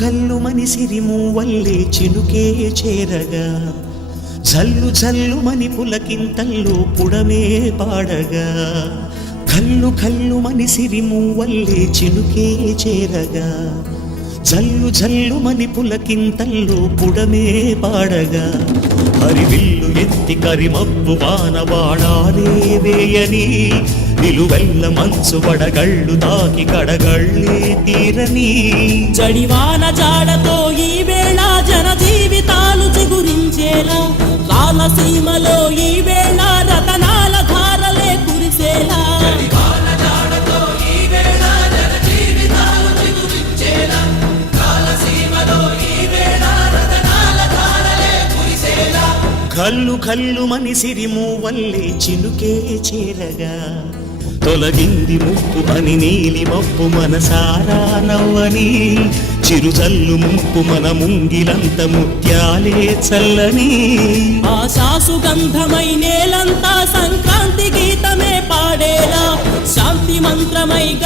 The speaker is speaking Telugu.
కల్లు మనిసిరి మూవల్లే చినుకే చేరగా. జల్లు జల్లు మని పులకింతల్లో పుడమే పాడగా. కల్లు కల్లు మనిసిరి మూవల్లే చినుకే చేరగా. జల్లు జల్లు మని పులకింతల్లో పుడమే పాడగా. హరివిల్లు ఎత్తి కరిమబ్బు వానవాడాలే వేయని నిలువెల్ల మంచు వడగళ్ళు తాకి కడగళ్ళే తీరని జడివాన జాడతో ఈ వేళ జన జీవితాలు చిగురించేలా కాలసీమలో ఈ కల్లు కల్లు మనిసిరి మూవల్లే చినుకే చేరగా. తొలగింది ముప్పు అని నీలి మప్పు మనసారా నవ్వని. చిరుచల్లు ముప్పు మన ముంగిలంత ముత్యాలే చల్లని. ఆశా గంధమై నేలంతా సంక్రాంతి గీతమే పాడేలా. శాంతి మంత్రమై